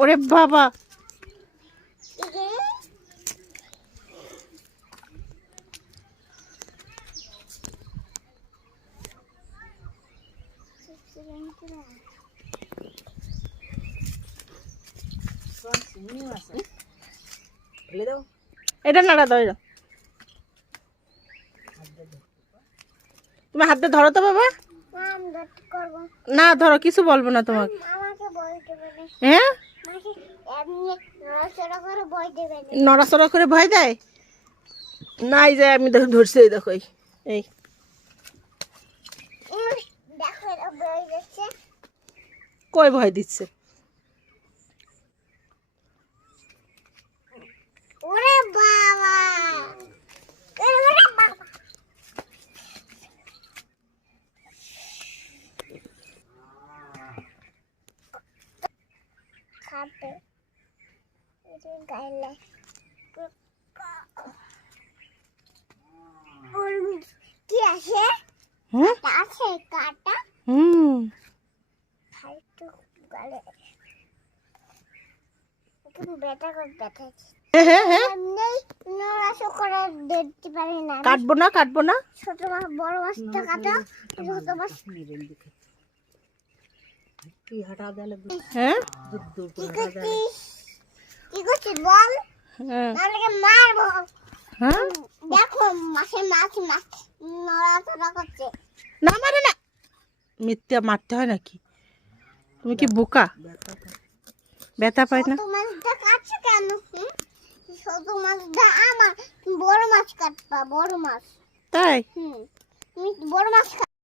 ওরে বাবা এটা নাড়া দাও। তুমি হাত দিয়ে ধরো তো বাবা। না ধরো, কিছু বলবো না তোমাকে। হ্যাঁ, নড়াচড়া করে ভয় দেয় না। এই যে আমি ধরছি, এই দেখো, এই কই ভয় দিচ্ছে? ওরে বাবা, ওরে বাবা, খাবে এই গাইলে ওর কি আছে? আছে কাটা। খাইতো গালে কিন্তু বেটা ব্যথা। কাটবো না, কাটবো না। ছোট মাছ বড় মাছটা কাটো। ছোট মাছ হ্যাঁ, কি করছিস বল? নাহলে মারবো। হ্যাঁ, দেখো মাছ নড়াচড়া করছে। না মারে না, মিথ্যা মারতে হয় নাকি? তুমি কি বোকা? ব্যথা পাই না। ছোট মাছটা কাটছো কেন? ছোট মাছটা আমার, বড় মাছ কাটবা। বড় মাছ। তাই? তুমি বড় মাছ